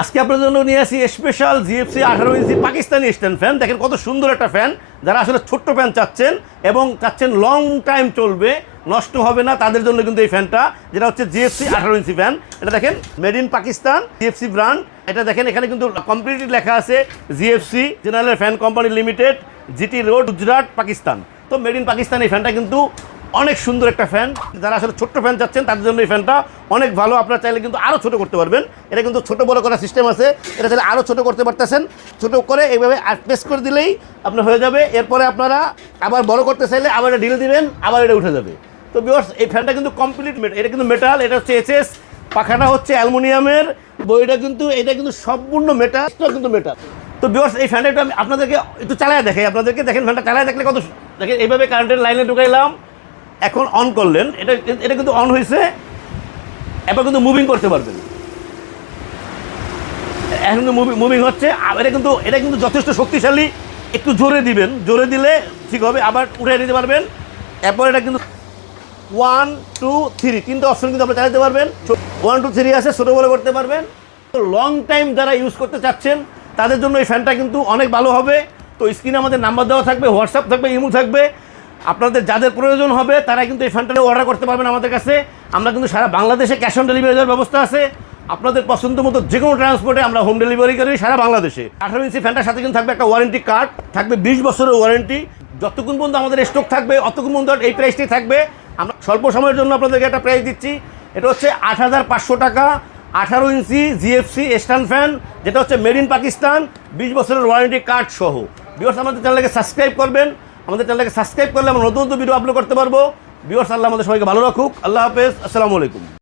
আজকে আপনাদের জন্য নিয়ে আসি স্পেশাল জিএফসি 18 ইঞ্চি পাকিস্তানি স্ট্যান্ড ফ্যান। দেখেন কত সুন্দর একটা ফ্যান। যারা আসলে ছোট্ট ফ্যান চাচ্ছেন এবং চাচ্ছেন লং টাইম চলবে, নষ্ট হবে না, তাদের জন্য কিন্তু এই ফ্যানটা, যেটা হচ্ছে জিএফসি 18 ইঞ্চি ফ্যান। এটা দেখেন made in Pakistan, GFC brand. এটা দেখেন এখানে কিন্তু কমপ্লিটলি লেখা আছে GFC general fan company limited, GT road, Gujarat, Pakistan. তো মেড ইন পাকিস্তান এই ফ্যানটা কিন্তু অনেক সুন্দর একটা ফ্যান। যারা আসলে ছোট্ট ফ্যান চাচ্ছেন তাদের জন্য এই ফ্যানটা অনেক ভালো। আপনারা চাইলে কিন্তু আরও ছোটো করতে পারবেন। এটা কিন্তু ছোটো বড়ো করার সিস্টেম আছে। এটা চাইলে আরও ছোটো করতে পারতেছেন। ছোটো করে এইভাবে প্রেস করে দিলেই আপনার হয়ে যাবে। এরপরে আপনারা আবার বড় করতে চাইলে আবার এটা ঢিলে দিবেন, আবার এটা উঠে যাবে। তো ভিউয়ার্স, এই ফ্যানটা কিন্তু কমপ্লিট এটা কিন্তু মেটাল, এটা হচ্ছে এসএস, পাখাটা হচ্ছে অ্যালুমিনিয়ামের, বইটা কিন্তু এটা কিন্তু সম্পূর্ণ মেটাল, কিন্তু মেটাল। তো ভিউয়ার্স, এই ফ্যানটা একটু আপনাদেরকে একটু চালায় দেখাই। আপনাদেরকে দেখেন ফ্যানটা চালায় দেখলে কত দেখেন। এইভাবে কারেন্টের লাইনে ঢুকাইলাম, এখন অন করলেন, এটা কিন্তু অন হয়েছে। এবার কিন্তু মুভিং করতে পারবেন। এখন কিন্তু মুভিং হচ্ছে। এটা কিন্তু যথেষ্ট শক্তিশালী। একটু জোরে দিবেন, জোরে দিলে ঠিক হবে, আবার উঠে দিতে পারবেন। এরপর এটা কিন্তু 1 2 3 তিনটে অপশন কিন্তু আপনি চালাতে পারবেন। 1 2 3 আছে, ছোটো বলে করতে পারবেন। তো লং টাইম যারা ইউজ করতে চাচ্ছেন তাদের জন্য এই ফ্যানটা কিন্তু অনেক ভালো হবে। তো স্ক্রিনে আমাদের নাম্বার দেওয়া থাকবে, হোয়াটসঅ্যাপ থাকবে, ইমো থাকবে। আপনাদের যাদের প্রয়োজন হবে তারা কিন্তু এই ফ্যানটা অর্ডার করতে পারবেন আমাদের কাছে। আমরা কিন্তু সারা বাংলাদেশে ক্যাশ অন ডেলিভারি দেওয়ার ব্যবস্থা আছে। আপনাদের পছন্দ মতো যে কোনো ট্রান্সপোর্টে আমরা হোম ডেলিভারি করি সারা বাংলাদেশে। 18 ইঞ্চি ফ্যানটার সাথে কিন্তু থাকবে একটা ওয়ারেন্টি কার্ড, থাকবে 20 বছরের ওয়ারেন্টি। যতক্ষণ পর্যন্ত আমাদের স্টক থাকবে অতক্ষণ পর্যন্ত এই প্রাইসটি থাকবে। আমরা স্বল্প সময়ের জন্য আপনাদেরকে একটা প্রাইস দিচ্ছি। এটা হচ্ছে 8,500 টাকা 18 ইঞ্চি জিএফসি স্ট্যান্ড ফ্যান, যেটা হচ্ছে মেড ইন পাকিস্তান, 20 বছরের ওয়ারেন্টি কার্ড সহ। ভিউয়ার্স, আমাদের চ্যানেলকে সাবস্ক্রাইব করবেন। আমাদের চ্যানেলকে সাবস্ক্রাইব করলে আমরা নতুন নতুন ভিডিও আপলোড করতে পারবো। ভিউয়ার্স, আল্লাহ আমাদের সবাইকে ভালো রাখুক। আল্লাহ হাফেজ, আসসালামু আলাইকুম।